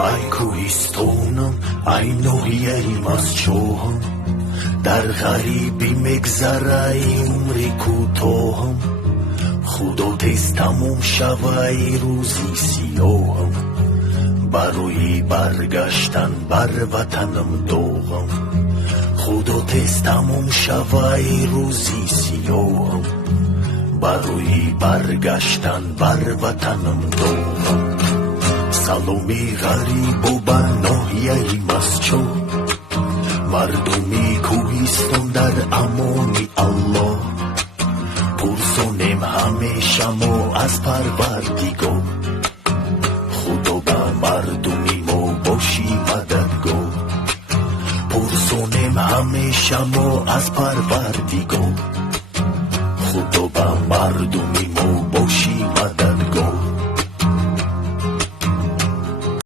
ای کوهستانم ای ناحیه‌ام از چاهم، در غریبی مگذره ای عمری کوتاهم، خدا تیز تموم شوه ای روزی سیاهم، برای برگشتن بر وطنم داغم، خدا تیز تموم شوه ای روزی سیاهم، برای برگشتن بر وطنم داغم. سلامی غریب و بر ناحیه‌ام از چاه، مردمی کوهستان در امانی الله، پرسانیم همیشه ما از پروردگار، خدا به مردمی ما باشی مددگار، پرسانیم همیشه ما از پروردگار، خدا به مردمی